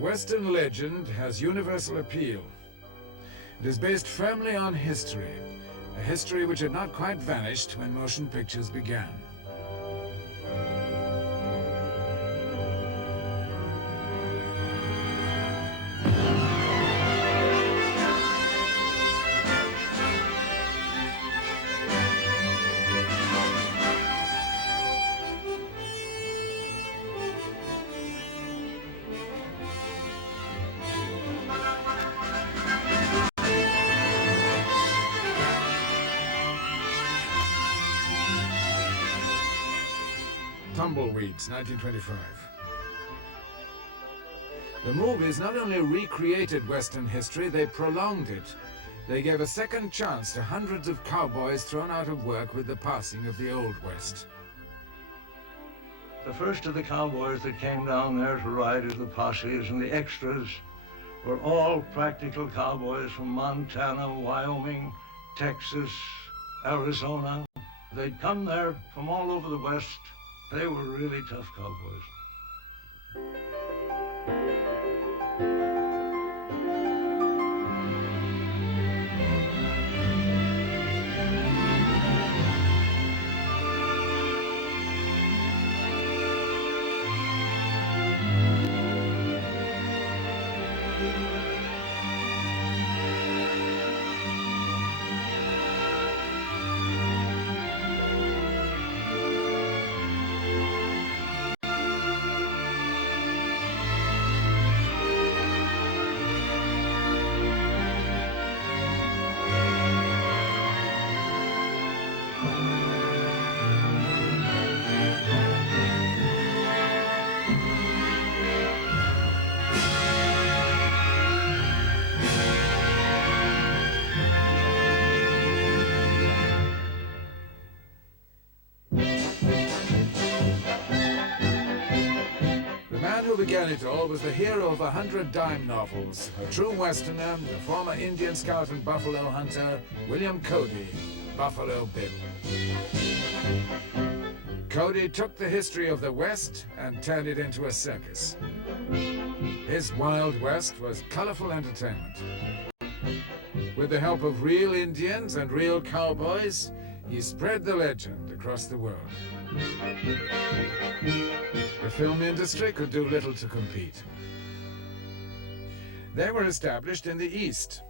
Western legend has universal appeal. It is based firmly on history, a history which had not quite vanished when motion pictures began. Tumbleweeds, 1925. The movies not only recreated Western history, they prolonged it. They gave a second chance to hundreds of cowboys thrown out of work with the passing of the Old West. The first of the cowboys that came down there to ride as the posses and the extras were all practical cowboys from Montana, Wyoming, Texas, Arizona. They'd come there from all over the West. They were really tough cowboys. Who began it all was the hero of 100 dime novels, a true Westerner, the former Indian scout and buffalo hunter, William Cody, Buffalo Bill. Cody took the history of the West and turned it into a circus. His Wild West was colorful entertainment. With the help of real Indians and real cowboys, he spread the legend across the world. The film industry could do little to compete. They were established in the East.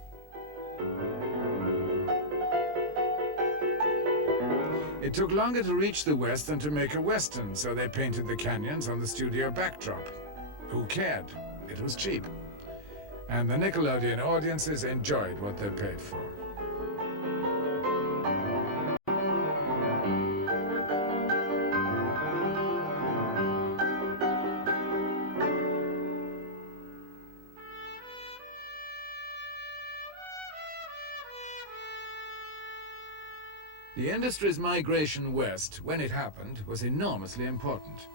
It took longer to reach the West than to make a Western, so they painted the canyons on the studio backdrop. Who cared? It was cheap. And the Nickelodeon audiences enjoyed what they paid for. The industry's migration west, when it happened, was enormously important.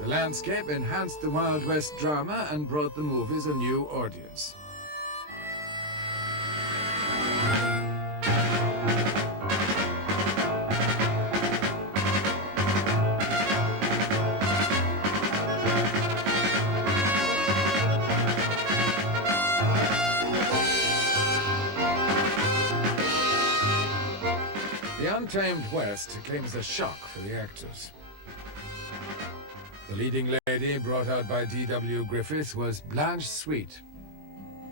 The landscape enhanced the Wild West drama and brought the movies a new audience. The Untamed West came as a shock for the actors. The leading lady, brought out by D.W. Griffith, was Blanche Sweet.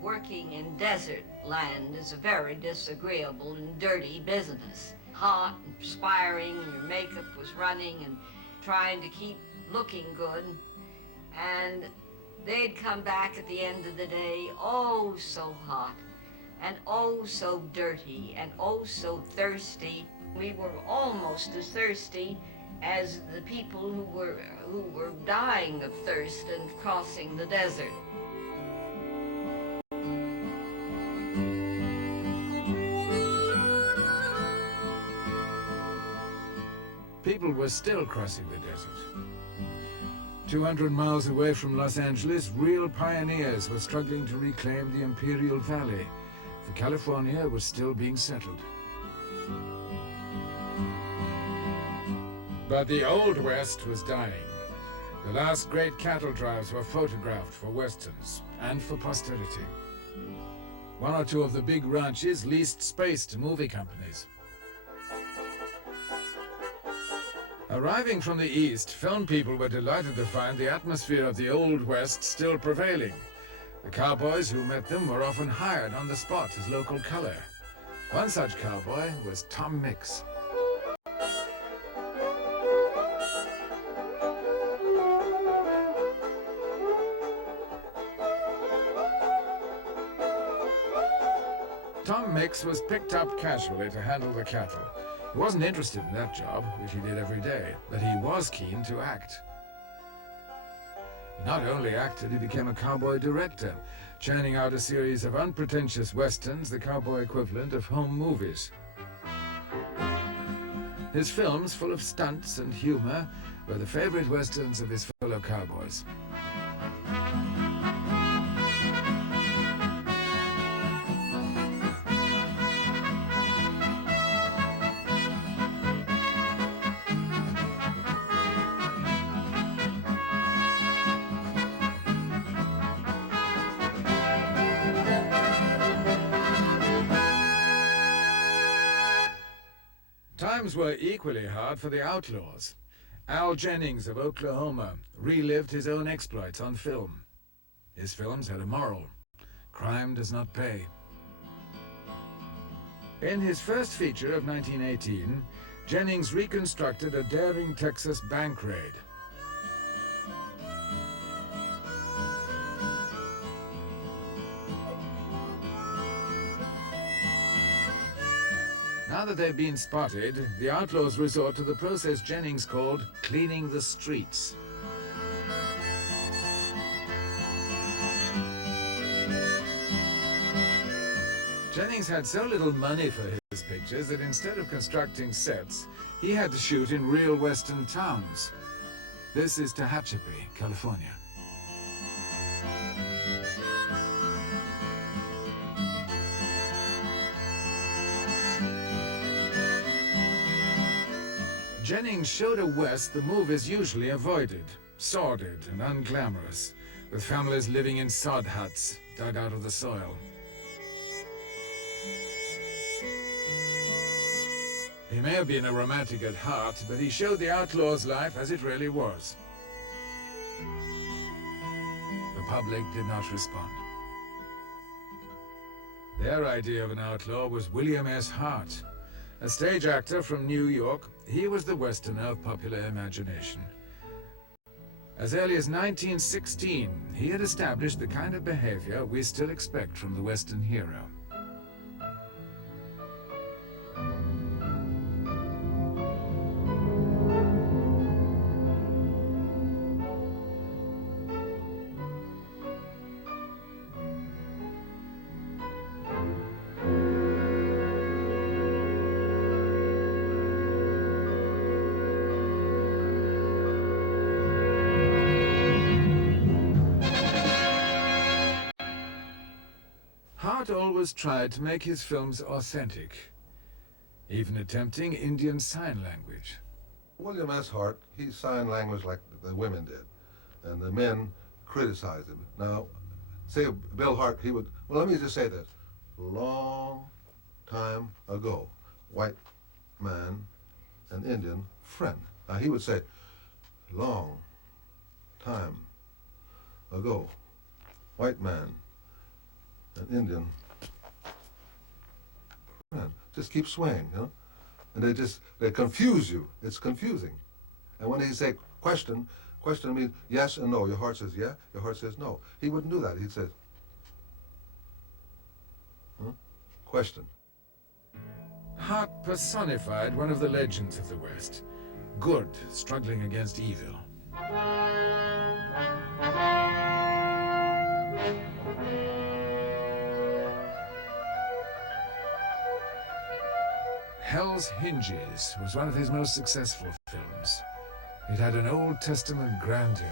Working in desert land is a very disagreeable and dirty business. Hot and perspiring, and your makeup was running and trying to keep looking good. And they'd come back at the end of the day, oh so hot, and oh so dirty, and oh so thirsty. We were almost as thirsty as the people who were dying of thirst and crossing the desert. People were still crossing the desert. 200 miles away from Los Angeles, real pioneers were struggling to reclaim the Imperial Valley, for California was still being settled. But the Old West was dying. The last great cattle drives were photographed for westerns and for posterity. One or two of the big ranches leased space to movie companies. Arriving from the east, film people were delighted to find the atmosphere of the Old West still prevailing. The cowboys who met them were often hired on the spot as local color. One such cowboy was Tom Mix. Tom Mix was picked up casually to handle the cattle. He wasn't interested in that job, which he did every day, but he was keen to act. He not only acted, he became a cowboy director, churning out a series of unpretentious westerns, the cowboy equivalent of home movies. His films, full of stunts and humor, were the favorite westerns of his fellow cowboys. Times were equally hard for the outlaws. Al Jennings of Oklahoma relived his own exploits on film. His films had a moral. Crime does not pay. In his first feature of 1918, Jennings reconstructed a daring Texas bank raid. Now that they've been spotted, the outlaws resort to the process Jennings called cleaning the streets. Jennings had so little money for his pictures that instead of constructing sets, he had to shoot in real western towns. This is Tehachapi, California. Jennings showed a West the movies usually avoided, sordid and unglamorous, with families living in sod huts dug out of the soil. He may have been a romantic at heart, but he showed the outlaw's life as it really was. The public did not respond. Their idea of an outlaw was William S. Hart. A stage actor from New York, he was the westerner of popular imagination. As early as 1916, he had established the kind of behavior we still expect from the Western hero. Hart always tried to make his films authentic, even attempting Indian Sign Language. William S. Hart, he signed language like the women did, and the men criticized him. Now, say Bill Hart, he would, well, let me just say this. Long time ago, white man and Indian friend. Now, he would say, long time ago, white man an Indian friend. Just keep swaying, you know? And they confuse you. It's confusing. And when he say question means yes and no. Your heart says yeah, your heart says no. He wouldn't do that. He'd say, question. Hart personified one of the legends of the West, good struggling against evil. Hell's Hinges was one of his most successful films. It had an Old Testament grandeur.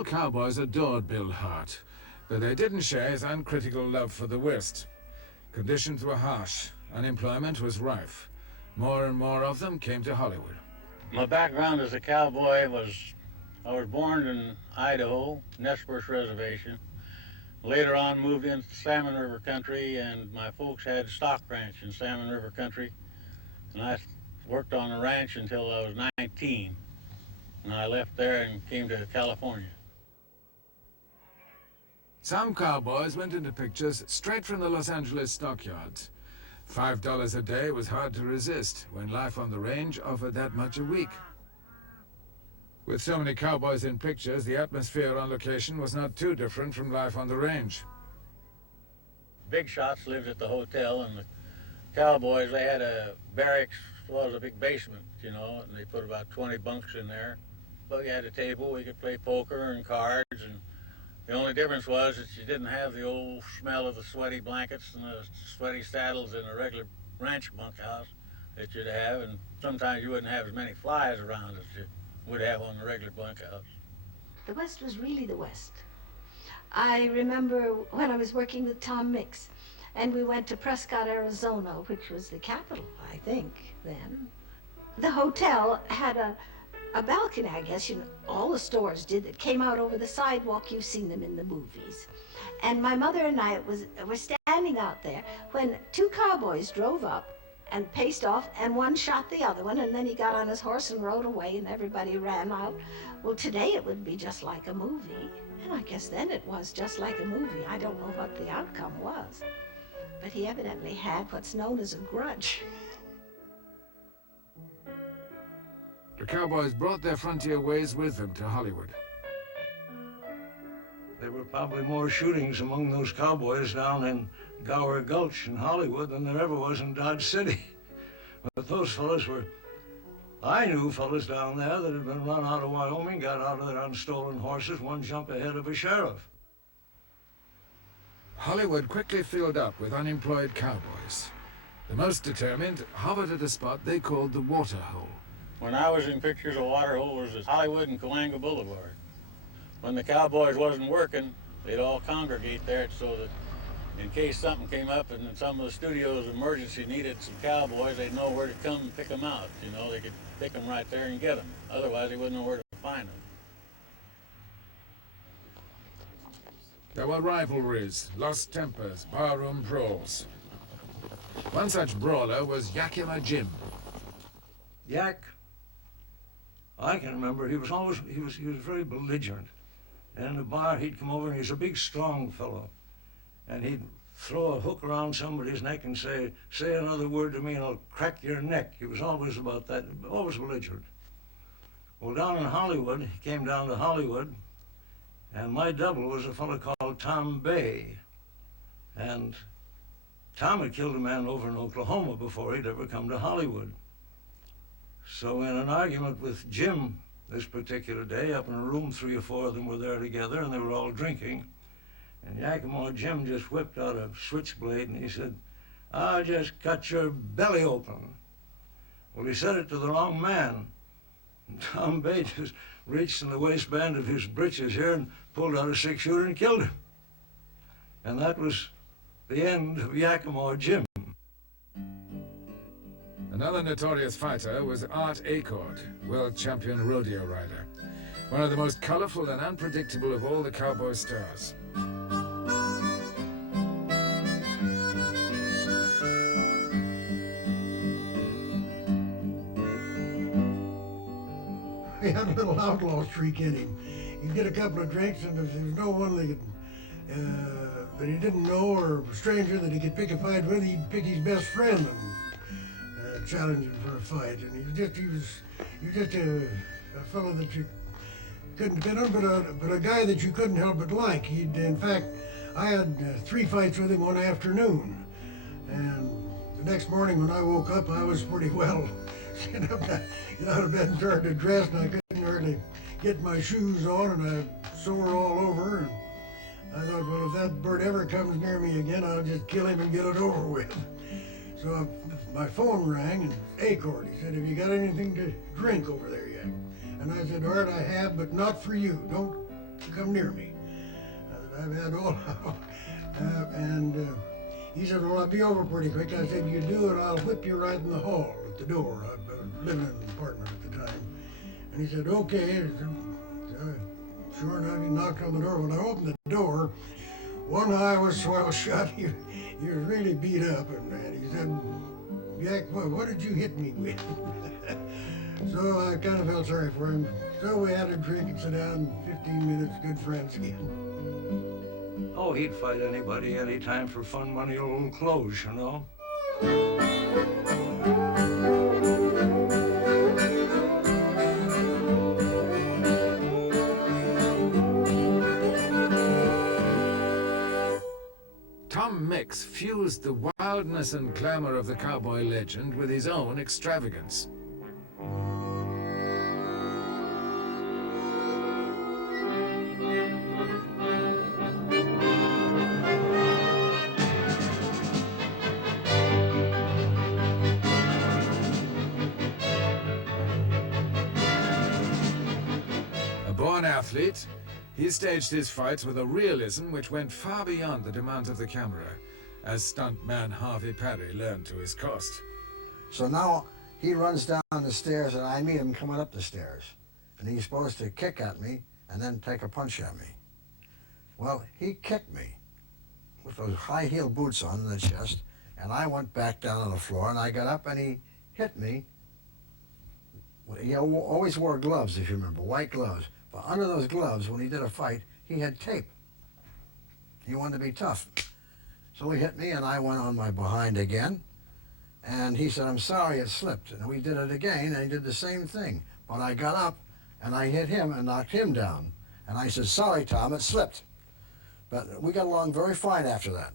All cowboys adored Bill Hart, but they didn't share his uncritical love for the West. Conditions were harsh, unemployment was rife. More and more of them came to Hollywood. My background as a cowboy was, I was born in Idaho, Nez Perce Reservation. Later on moved into Salmon River Country, and my folks had a stock ranch in Salmon River Country. And I worked on the ranch until I was 19. And I left there and came to California. Some cowboys went into pictures straight from the Los Angeles stockyards. $5 a day was hard to resist when life on the range offered that much a week. With so many cowboys in pictures, the atmosphere on location was not too different from life on the range. Big shots lived at the hotel, and the cowboys, they had a barracks, was a big basement, you know, and they put about 20 bunks in there. But we had a table, we could play poker and cards, and the only difference was that you didn't have the old smell of the sweaty blankets and the sweaty saddles in a regular ranch bunkhouse that you'd have, and sometimes you wouldn't have as many flies around as you would have on the regular bunkhouse. The West was really the West. I remember when I was working with Tom Mix, and we went to Prescott, Arizona, which was the capital, I think, then. The hotel had a balcony, I guess, you know, all the stores did, that came out over the sidewalk. You've seen them in the movies. And my mother and I were standing out there when two cowboys drove up and paced off, and one shot the other one, and then he got on his horse and rode away, and everybody ran out. Well, today it would be just like a movie, and I guess then it was just like a movie. I don't know what the outcome was, but he evidently had what's known as a grudge. The cowboys brought their frontier ways with them to Hollywood. There were probably more shootings among those cowboys down in Gower Gulch in Hollywood than there ever was in Dodge City. But those fellas were, I knew fellas down there that had been run out of Wyoming, got out of there on stolen horses, one jump ahead of a sheriff. Hollywood quickly filled up with unemployed cowboys. The most determined hovered at a spot they called the Waterhole. When I was in pictures, a Waterhole was at Hollywood and Cahuenga Boulevard. When the cowboys wasn't working, they'd all congregate there so that in case something came up and some of the studios emergency needed some cowboys, they'd know where to come and pick them out. You know, they could pick them right there and get them. Otherwise, they wouldn't know where to find them. There were rivalries, lost tempers, barroom brawls. One such brawler was Yakima Jim. Yak, I can remember, he was very belligerent. And in the bar, he'd come over, and he's a big, strong fellow. And he'd throw a hook around somebody's neck and say another word to me and I'll crack your neck. He was always about that, always belligerent. Well, down in Hollywood, he came down to Hollywood, and my double was a fellow called Tom Bay. And Tom had killed a man over in Oklahoma before he'd ever come to Hollywood. So in an argument with Jim this particular day, up in a room, 3 or 4 of them were there together, and they were all drinking. And Yakima Jim just whipped out a switchblade, and he said, "I'll just cut your belly open." Well, he said it to the wrong man. And Tom Bay just reached in the waistband of his breeches here and pulled out a 6-shooter and killed him. And that was the end of Yakima Jim. Another notorious fighter was Art Acord, world champion rodeo rider. One of the most colorful and unpredictable of all the cowboy stars. He had a little outlaw streak in him. He'd get a couple of drinks, and if there was no one that he didn't know or a stranger that he could pick a fight with, he'd pick his best friend and challenge him for a fight. And he was just a fellow that you couldn't depend on, but a guy that you couldn't help but like. In fact, I had 3 fights with him one afternoon, and the next morning when I woke up, I was pretty well. Get out of bed and started to dress, and I couldn't hardly get my shoes on, and I sore all over. And I thought, well, if that bird ever comes near me again, I'll just kill him and get it over with. So my phone rang, and Acord, he said, "Have you got anything to drink over there yet?" And I said, "Art, I have, but not for you. Don't come near me. I've had all, he said, well, I'll be over pretty quick. I said, you do it, I'll whip you right in the hall at the door. I was living in an apartment at the time. And he said, okay. So, sure enough, he knocked on the door. When I opened the door, one eye was swelled shut. He was really beat up. And he said, Jack, what did you hit me with? So I kind of felt sorry for him. So we had a drink and sit down. 15 minutes, good friends again. Oh, he'd fight anybody, anytime for fun, money, or old clothes, you know. Tom Mix fused the wildness and glamour of the cowboy legend with his own extravagance. A born athlete, he staged his fights with a realism which went far beyond the demands of the camera, as stuntman Harvey Perry learned to his cost. So now he runs down the stairs and I meet him coming up the stairs. And he's supposed to kick at me and then take a punch at me. Well, he kicked me with those high-heeled boots on in the chest, and I went back down on the floor and I got up and he hit me. He always wore gloves, if you remember, white gloves. But under those gloves, when he did a fight, he had tape. He wanted to be tough. So he hit me, and I went on my behind again. And he said, I'm sorry, it slipped. And we did it again, and he did the same thing. But I got up, and I hit him and knocked him down. And I said, sorry, Tom, it slipped. But we got along very fine after that.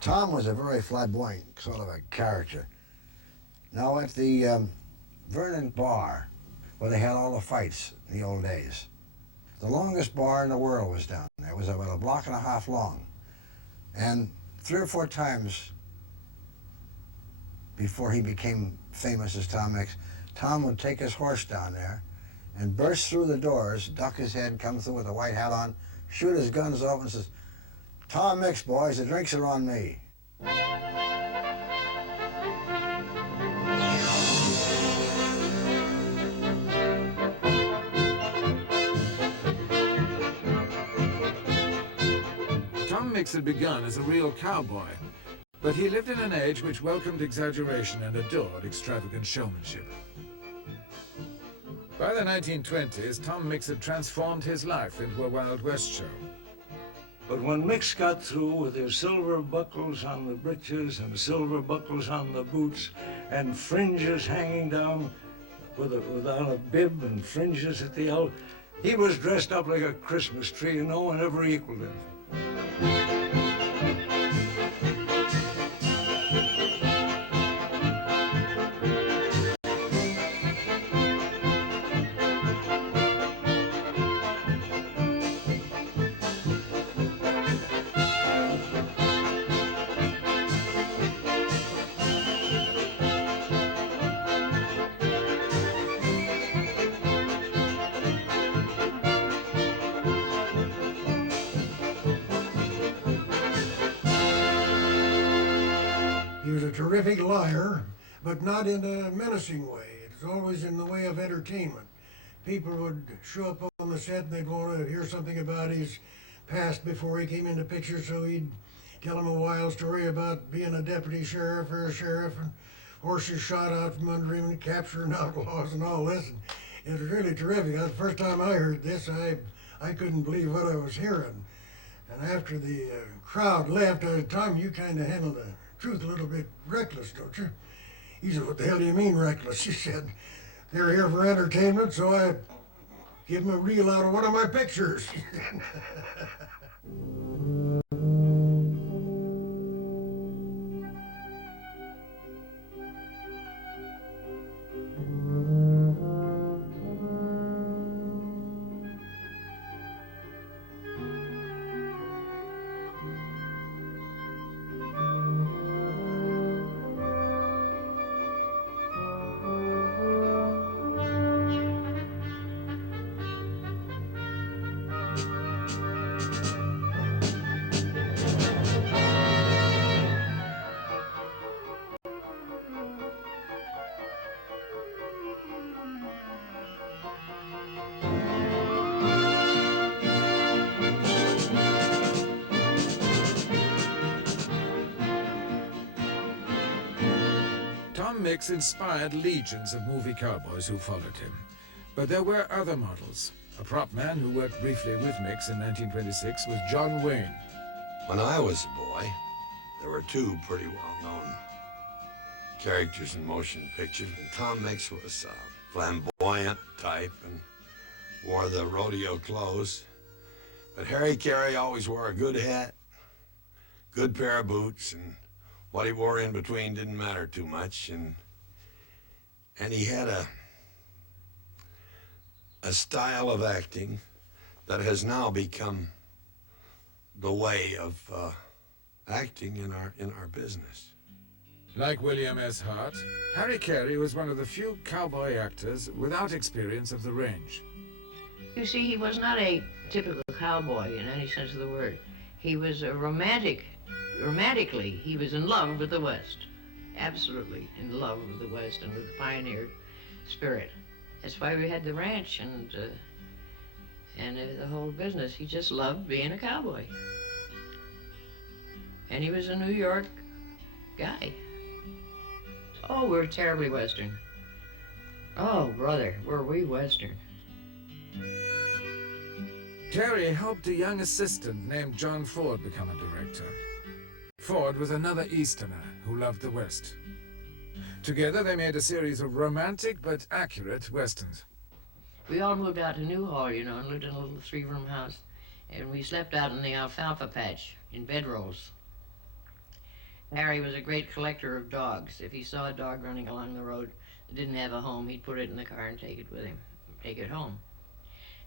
Tom was a very flamboyant sort of a character. Now, at the Vernon Bar, where they had all the fights in the old days, the longest bar in the world was down there. It was about a block and a half long. And 3 or 4 times before he became famous as Tom Mix, Tom would take his horse down there and burst through the doors, duck his head, come through with a white hat on, shoot his guns off and says, Tom Mix, boys, the drinks are on me. Tom Mix had begun as a real cowboy, but he lived in an age which welcomed exaggeration and adored extravagant showmanship. By the 1920s, Tom Mix had transformed his life into a Wild West show. But when Mix got through with his silver buckles on the breeches and silver buckles on the boots and fringes hanging down without a bib and fringes at the elbow, he was dressed up like a Christmas tree and no one ever equaled him. He was a terrific liar, but not in a menacing way. It's always in the way of entertainment. People would show up on the set and they'd want to hear something about his past before he came into picture, so he'd tell them a wild story about being a deputy sheriff or a sheriff and horses shot out from under him and capturing outlaws and all this. And it was really terrific. The first time I heard this, I couldn't believe what I was hearing. And after the crowd left, Tom, you kind of handled the truth a little bit reckless, don't you? He said, what the hell do you mean reckless? He said, they're here for entertainment, so I give them a reel out of one of my pictures. Tom Mix inspired legions of movie cowboys who followed him. But there were other models. A prop man who worked briefly with Mix in 1926 was John Wayne. When I was a boy, there were two pretty well-known characters in motion pictures. And Tom Mix was a flamboyant type and wore the rodeo clothes. But Harry Carey always wore a good hat, good pair of boots, and what he wore in between didn't matter too much. And he had a style of acting that has now become the way of acting in our business. Like William S. Hart, Harry Carey was one of the few cowboy actors without experience of the range. You see, he was not a typical cowboy in any sense of the word. He was a romantically, he was in love with the West. Absolutely in love with the West and with the pioneer spirit. That's why we had the ranch and the whole business. He just loved being a cowboy. And he was a New York guy. Oh, we're terribly Western. Oh, brother, were we Western. Carey helped a young assistant named John Ford become a director. Ford was another Easterner who loved the West. Together they made a series of romantic but accurate westerns. We all moved out to Newhall, you know, and lived in a little 3-room house. And we slept out in the alfalfa patch in bedrolls. Harry was a great collector of dogs. If he saw a dog running along the road that didn't have a home, he'd put it in the car and take it with him, take it home.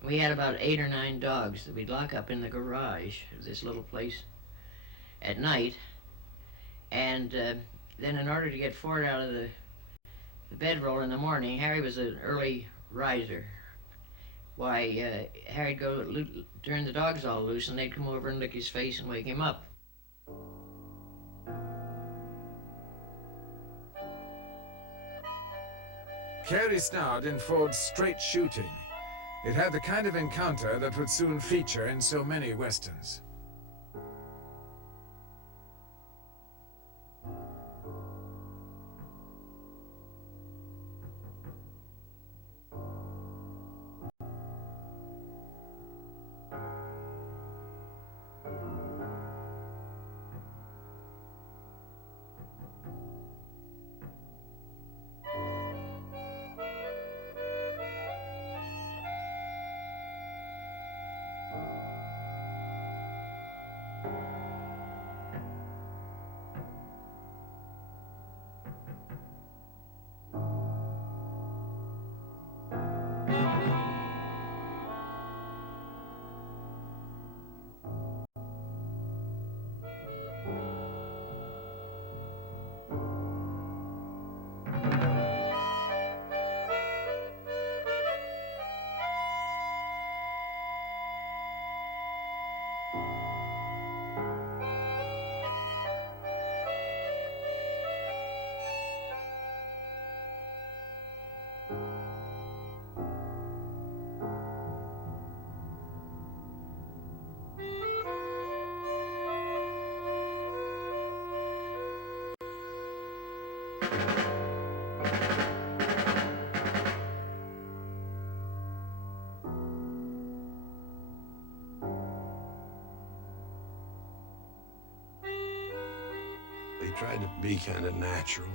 And we had about 8 or 9 dogs that we'd lock up in the garage of this little place at night. And then in order to get Ford out of the bedroll in the morning, Harry was an early riser. Why, Harry'd go turn the dogs all loose, and they'd come over and lick his face and wake him up. Carey starred in Ford's Straight Shooting. It had the kind of encounter that would soon feature in so many westerns. He tried to be kind of natural,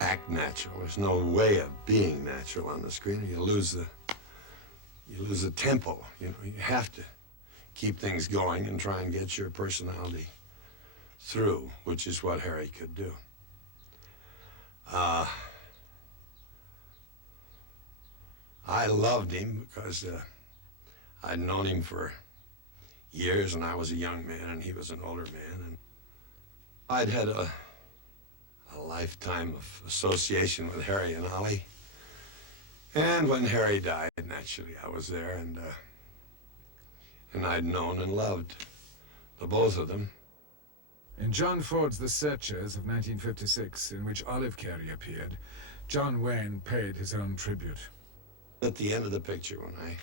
act natural. There's no way of being natural on the screen. You lose the tempo. You know, you have to keep things going and try and get your personality through, which is what Harry could do. I loved him because I'd known him for years, and I was a young man, and he was an older man, and I'd had a lifetime of association with Harry and Ollie. And when Harry died, naturally, I was there, and I'd known and loved the both of them. In John Ford's The Searchers of 1956, in which Olive Carey appeared, John Wayne paid his own tribute. At the end of the picture, when I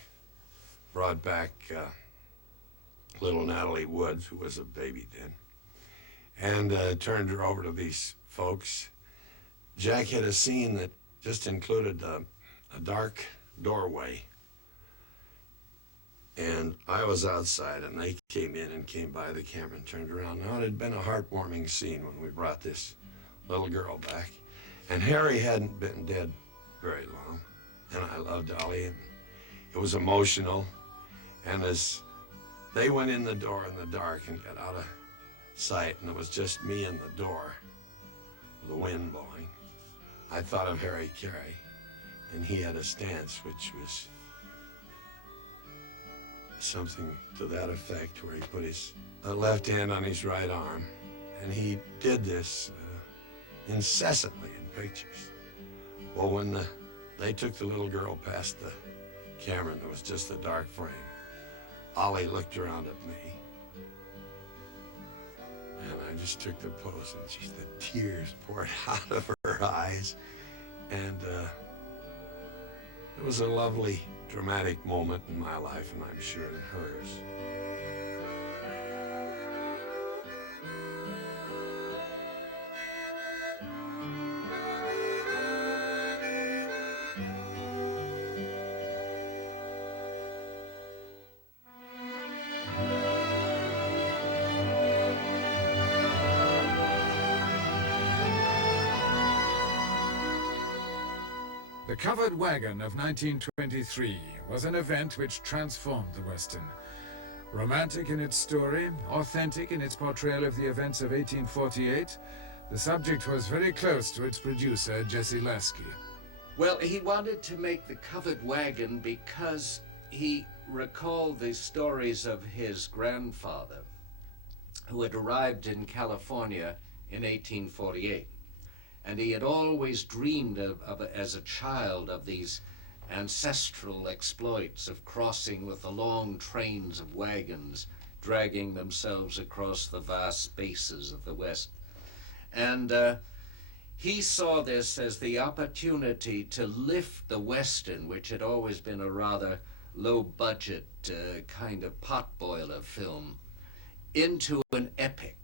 brought back little Natalie Woods, who was a baby then, and turned her over to these folks, Jack had a scene that just included a dark doorway. And I was outside, and they came in and came by the camera and turned around. Now, it had been a heartwarming scene when we brought this little girl back. And Harry hadn't been dead very long, and I loved Ollie, and it was emotional. And as they went in the door in the dark and got out of sight, and it was just me and the door, the wind blowing, I thought of Harry Carey, and he had a stance which was something to that effect, where he put his left hand on his right arm, and he did this incessantly in pictures. Well, when they took the little girl past the camera and there was just a dark frame, Ollie looked around at me, and I just took the pose, and geez, the tears poured out of her eyes, and it was a lovely, dramatic moment in my life, and I'm sure in hers. The Covered Wagon of 1923 was an event which transformed the Western. Romantic in its story, authentic in its portrayal of the events of 1848, the subject was very close to its producer, Jesse Lasky. Well, he wanted to make the Covered Wagon because he recalled the stories of his grandfather, who had arrived in California in 1848. And he had always dreamed as a child of these ancestral exploits of crossing with the long trains of wagons, dragging themselves across the vast spaces of the West. And he saw this as the opportunity to lift the Western, which had always been a rather low-budget kind of potboiler film, into an epic.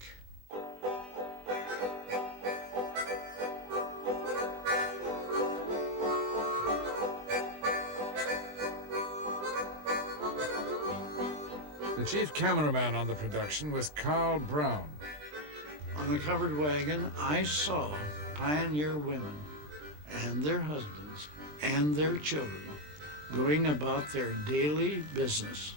The chief cameraman on the production was Carl Brown. On the Covered Wagon, I saw pioneer women and their husbands and their children going about their daily business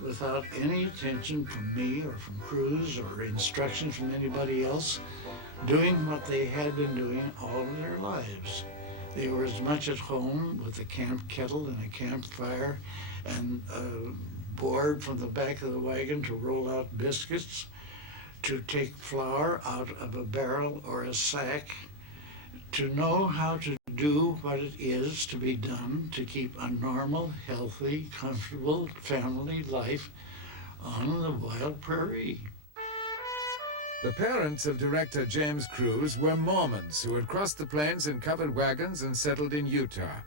without any attention from me or from crews or instruction from anybody else, doing what they had been doing all of their lives. They were as much at home with a camp kettle and a campfire and board from the back of the wagon to roll out biscuits, to take flour out of a barrel or a sack, to know how to do what it is to be done to keep a normal, healthy, comfortable family life on the wild prairie. The parents of director James Cruise were Mormons who had crossed the plains in covered wagons and settled in Utah.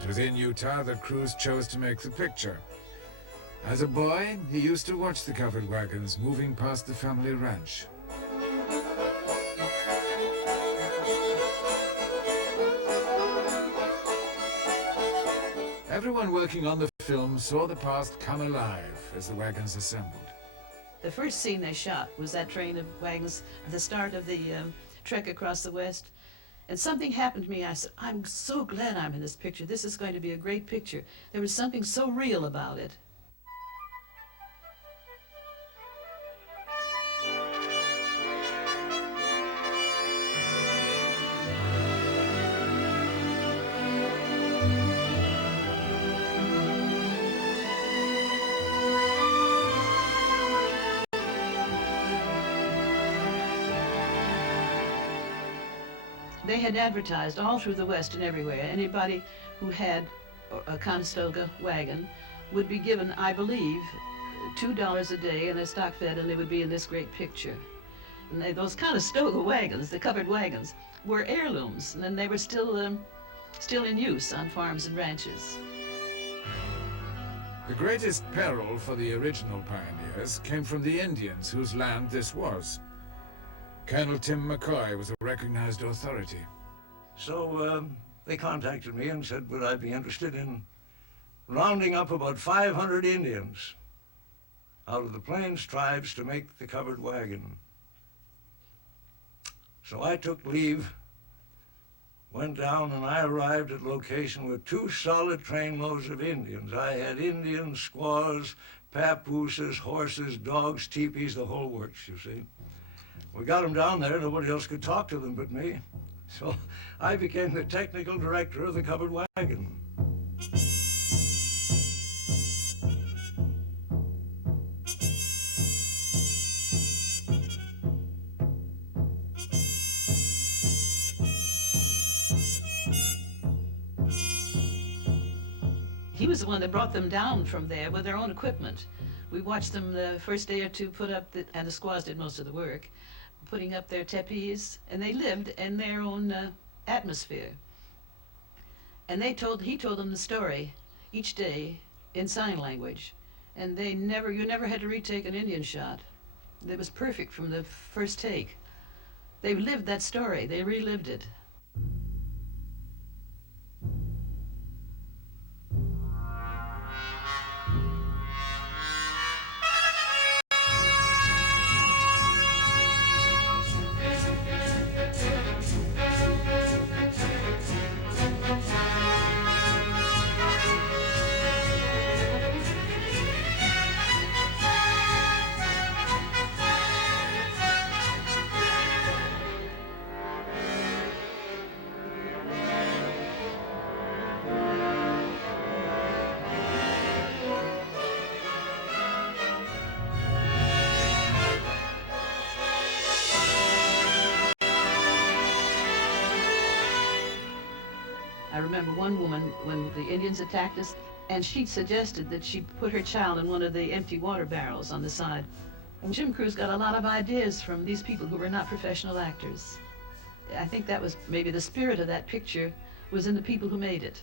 It was in Utah that Cruise chose to make the picture. As a boy, he used to watch the covered wagons moving past the family ranch. Everyone working on the film saw the past come alive as the wagons assembled. The first scene they shot was that train of wagons at the start of the trek across the West. And something happened to me. I said, I'm so glad I'm in this picture. This is going to be a great picture. There was something so real about it. They had advertised all through the West and everywhere. Anybody who had a Conestoga wagon would be given, I believe, $2 a day and a stock fed, and they would be in this great picture. And those Conestoga wagons, the covered wagons, were heirlooms, and they were still in use on farms and ranches. The greatest peril for the original pioneers came from the Indians whose land this was. Colonel Tim McCoy was a recognized authority. So they contacted me and said, would I be interested in rounding up about 500 Indians out of the Plains tribes to make the covered wagon. So I took leave, went down, and I arrived at location with 2 solid trainloads of Indians. I had Indians, squaws, papooses, horses, dogs, teepees, the whole works, you see. We got them down there, nobody else could talk to them but me. So I became the technical director of the covered wagon. He was the one that brought them down from there with their own equipment. We watched them the first day or two put up, and the squaws did most of the work, putting up their tepees, and they lived in their own atmosphere. And he told them the story each day in sign language, and you never had to retake an Indian shot. It was perfect from the first take. They lived that story, they relived it. I remember one woman, when the Indians attacked us, and she suggested that she put her child in one of the empty water barrels on the side. And Jim Cruz got a lot of ideas from these people who were not professional actors. I think that was maybe the spirit of that picture was in the people who made it.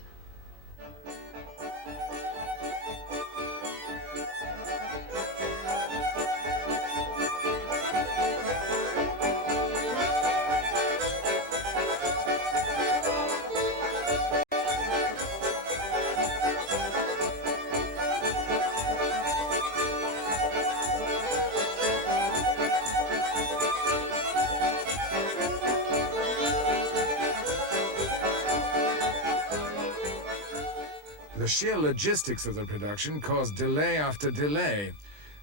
The sheer logistics of the production caused delay after delay.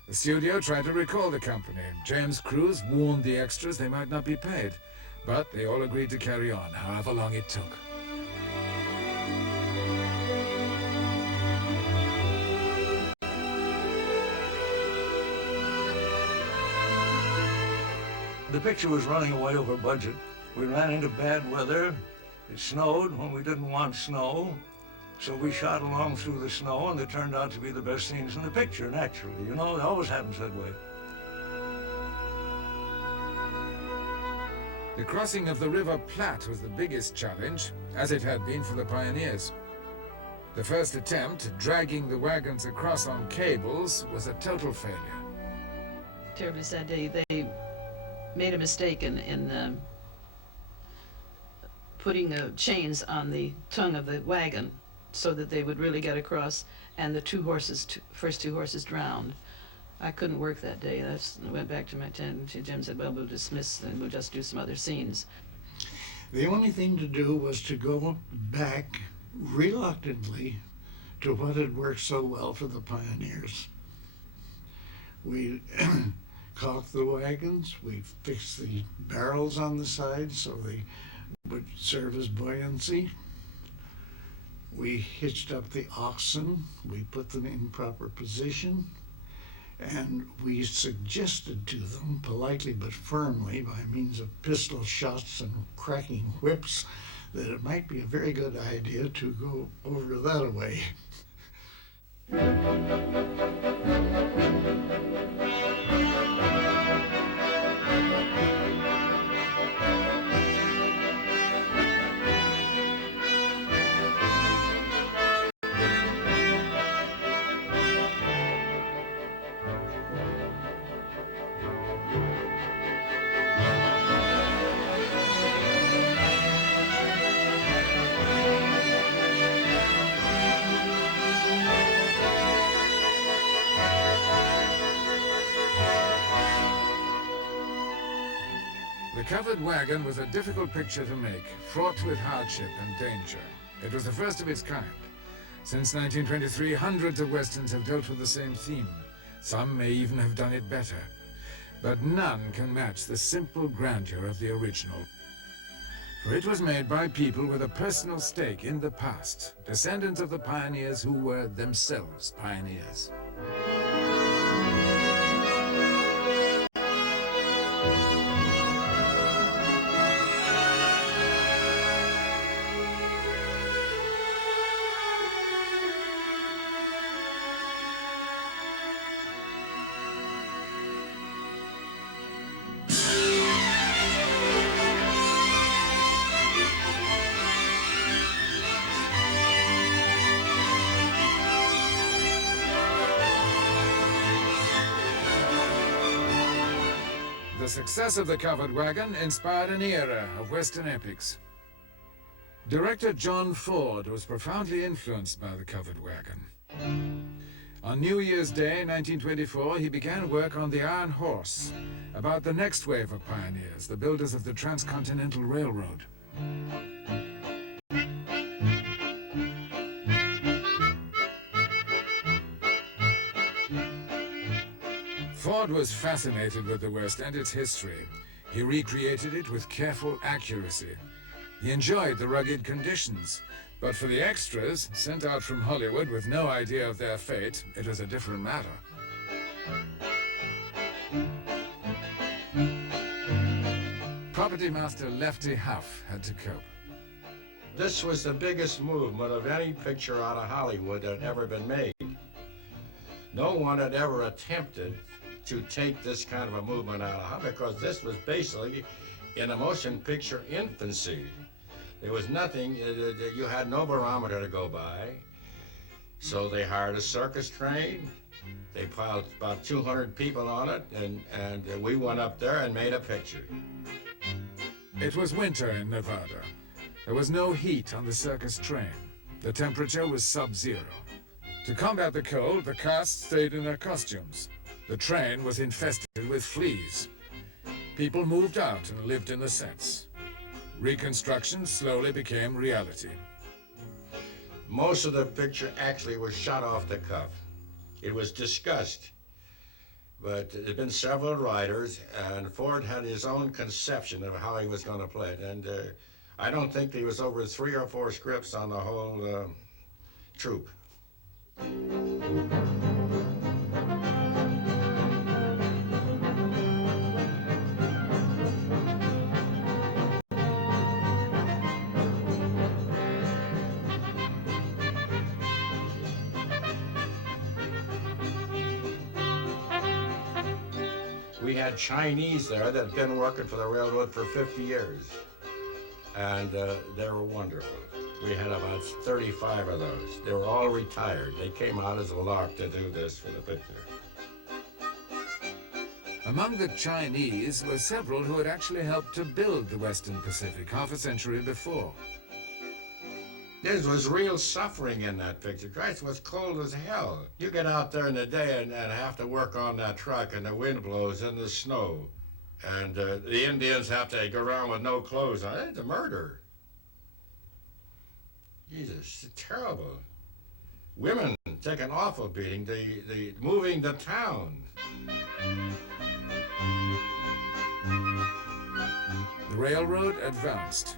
The studio tried to recall the company. James Cruz warned the extras they might not be paid, but they all agreed to carry on, however long it took. The picture was running way over budget. We ran into bad weather. It snowed when we didn't want snow. So we shot along through the snow, and they turned out to be the best scenes in the picture, naturally. You know, it always happens that way. The crossing of the River Platte was the biggest challenge, as it had been for the pioneers. The first attempt, dragging the wagons across on cables, was a total failure. Terribly sad day. They made a mistake in putting chains on the tongue of the wagon so that they would really get across, and the first two horses drowned. I couldn't work that day. I went back to my tent, and Jim said, well, we'll dismiss and we'll just do some other scenes. The only thing to do was to go back reluctantly to what had worked so well for the pioneers. We caulked the wagons, we fixed the barrels on the sides so they would serve as buoyancy. We hitched up the oxen, we put them in proper position, and we suggested to them, politely but firmly, by means of pistol shots and cracking whips, that it might be a very good idea to go over that way. The covered wagon was a difficult picture to make, fraught with hardship and danger. It was the first of its kind. Since 1923, hundreds of westerns have dealt with the same theme. Some may even have done it better. But none can match the simple grandeur of the original. For it was made by people with a personal stake in the past, descendants of the pioneers who were themselves pioneers. The success of the covered wagon inspired an era of Western epics. Director John Ford was profoundly influenced by the covered wagon. On New Year's Day, 1924, he began work on The Iron Horse, about the next wave of pioneers, the builders of the Transcontinental Railroad. Ford was fascinated with the West and its history. He recreated it with careful accuracy. He enjoyed the rugged conditions, but for the extras, sent out from Hollywood with no idea of their fate, it was a different matter. Property master Lefty Huff had to cope. This was the biggest movement of any picture out of Hollywood that had ever been made. No one had ever attempted to take this kind of a movement out of Hollywood, because this was basically in a motion picture infancy. There was nothing, you had no barometer to go by. So they hired a circus train. They piled about 200 people on it, and we went up there and made a picture. It was winter in Nevada. There was no heat on the circus train. The temperature was sub-zero. To combat the cold, the cast stayed in their costumes. The train was infested with fleas. People moved out and lived in the sets. Reconstruction slowly became reality. Most of the picture actually was shot off the cuff. It was discussed, but there had been several writers, and Ford had his own conception of how he was going to play it. And I don't think there was over 3 or 4 scripts on the whole troupe. We had Chinese there that had been working for the railroad for 50 years, and they were wonderful. We had about 35 of those. They were all retired. They came out as a lark to do this for the picture. Among the Chinese were several who had actually helped to build the Western Pacific half a century before. There was real suffering in that picture. Christ, it was cold as hell. You get out there in the day and have to work on that truck, and the wind blows in the snow. And the Indians have to go around with no clothes on. It's a murder. Jesus, it's terrible. Women take an awful beating, the moving to town. The railroad advanced.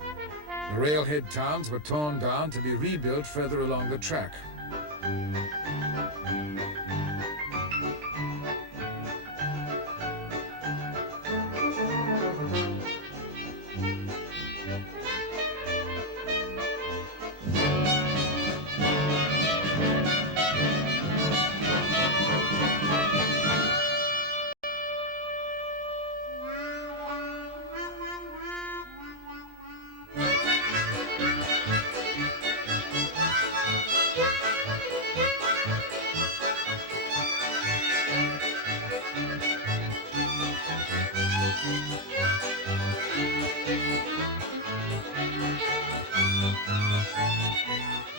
The railhead towns were torn down to be rebuilt further along the track.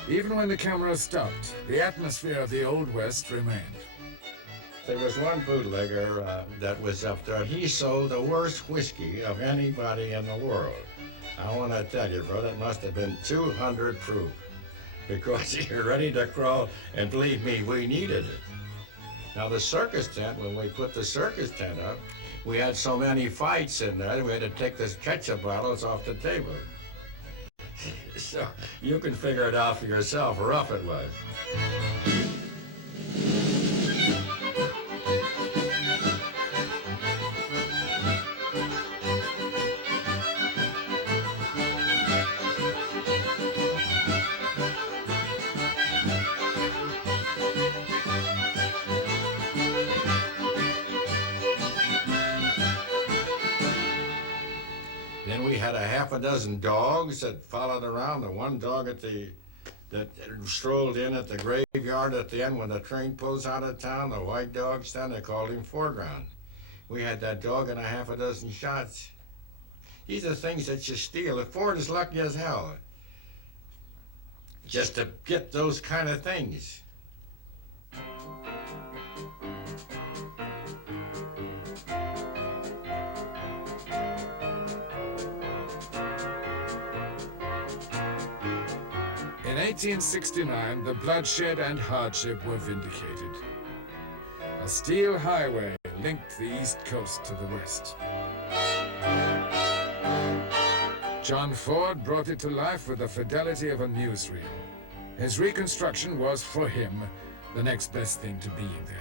Even when the camera stopped, the atmosphere of the Old West remained. There was one bootlegger that was up there. He sold the worst whiskey of anybody in the world. I want to tell you, brother, it must have been 200 proof, because you're ready to crawl, and believe me, we needed it. Now the circus tent, when we put the circus tent up, we had so many fights in there, we had to take the ketchup bottles off the table. So you can figure it out for yourself how rough it was. Then we had a half a dozen dogs that followed around. The one dog that strolled in at the graveyard at the end when the train pulls out of town, the white dog stand, they called him Foreground. We had that dog and a half a dozen shots. These are things that you steal. Ford is lucky as hell just to get those kind of things. In 1869, the bloodshed and hardship were vindicated. A steel highway linked the East Coast to the West. John Ford brought it to life with the fidelity of a newsreel. His reconstruction was, for him, the next best thing to being there.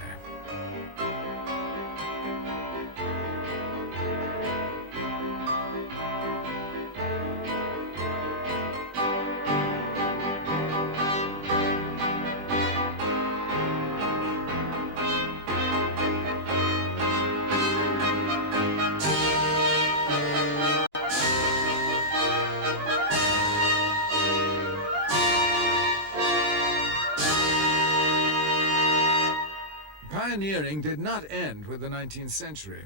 Pioneering did not end with the 19th century.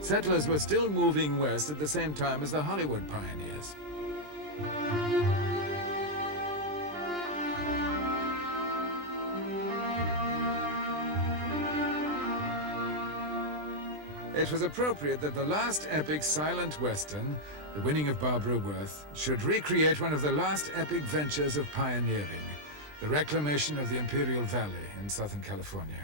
Settlers were still moving west at the same time as the Hollywood pioneers. It was appropriate that the last epic silent western, The Winning of Barbara Worth, should recreate one of the last epic ventures of pioneering, the reclamation of the Imperial Valley in Southern California.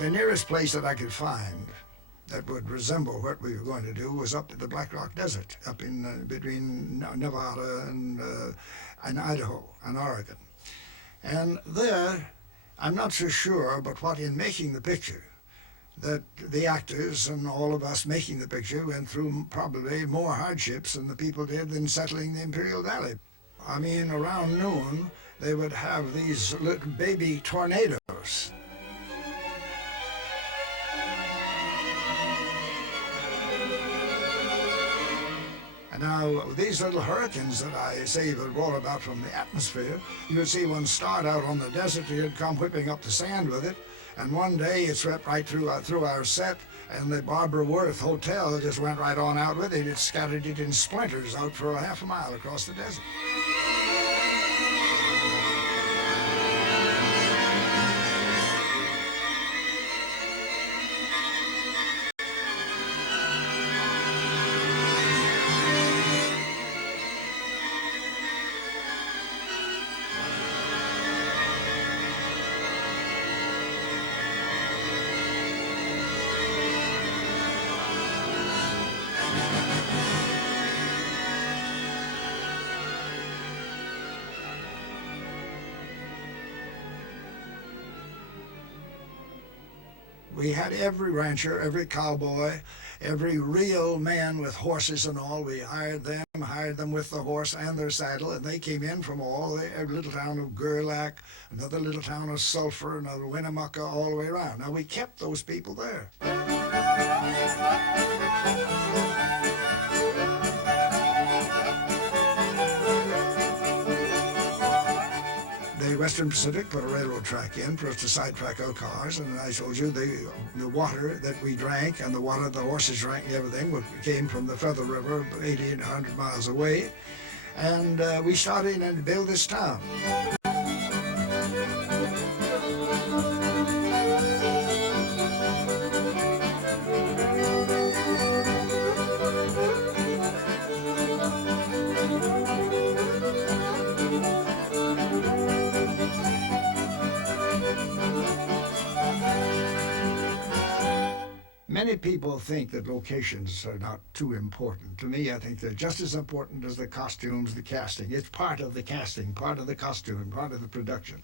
The nearest place that I could find that would resemble what we were going to do was up in the Black Rock Desert, up in between Nevada and Idaho and Oregon. And there, I'm not so sure, but what in making the picture, that the actors and all of us making the picture went through probably more hardships than the people did in settling the Imperial Valley. I mean, around noon, they would have these little baby tornadoes. Now, these little hurricanes that I say would roll about from the atmosphere, you would see one start out on the desert, you'd come whipping up the sand with it, and one day it swept right through our set, and the Barbara Worth Hotel just went right on out with it. It scattered it in splinters out for a half a mile across the desert. We had every rancher, every cowboy, every real man with horses and all. We hired them with the horse and their saddle, and they came in from all the little town of Gerlach, another little town of Sulphur, another Winnemucca, all the way around. Now, we kept those people there. They Western Pacific put a railroad track in for us to sidetrack our cars, and I told you the water that we drank and the water the horses drank and everything came from the Feather River 80 and 100 miles away. And we started in to build this town. Many people think that locations are not too important. To me, I think they're just as important as the costumes, the casting. It's part of the casting, part of the costume, part of the production.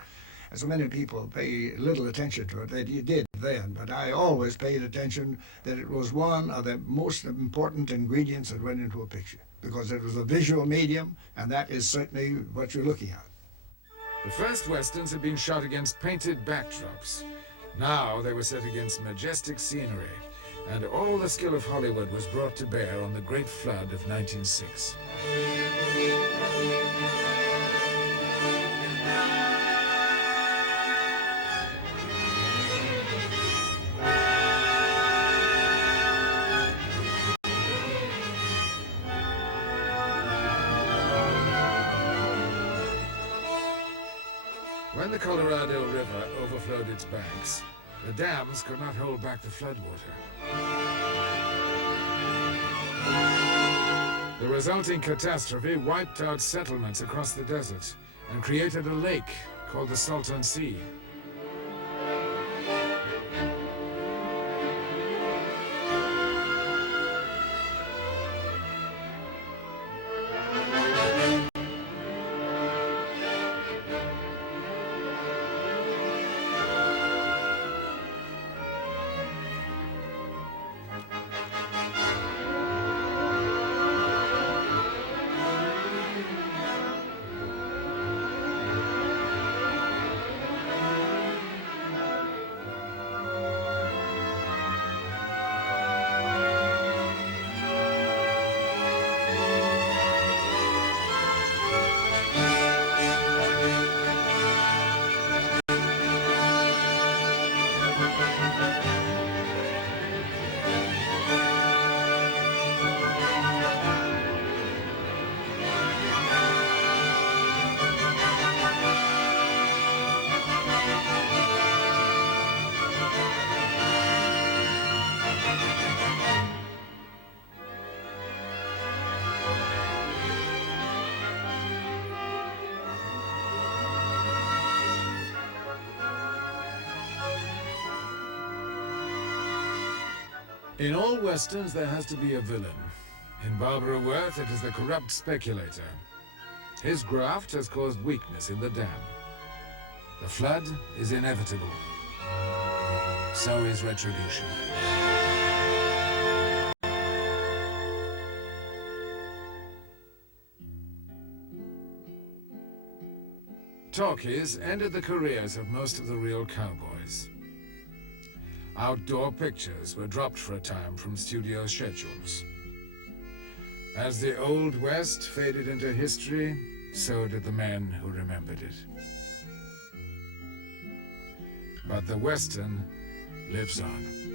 And so many people pay little attention to it. They did then, but I always paid attention that it was one of the most important ingredients that went into a picture, because it was a visual medium, and that is certainly what you're looking at. The first westerns had been shot against painted backdrops. Now they were set against majestic scenery, and all the skill of Hollywood was brought to bear on the great flood of 1906. When the Colorado River overflowed its banks, the dams could not hold back the floodwater. The resulting catastrophe wiped out settlements across the desert and created a lake called the Salton Sea. In all westerns, there has to be a villain. In Barbara Worth, it is the corrupt speculator. His graft has caused weakness in the dam. The flood is inevitable. So is retribution. Talkies ended the careers of most of the real cowboys. Outdoor pictures were dropped for a time from studio schedules. As the Old West faded into history, so did the men who remembered it. But the Western lives on.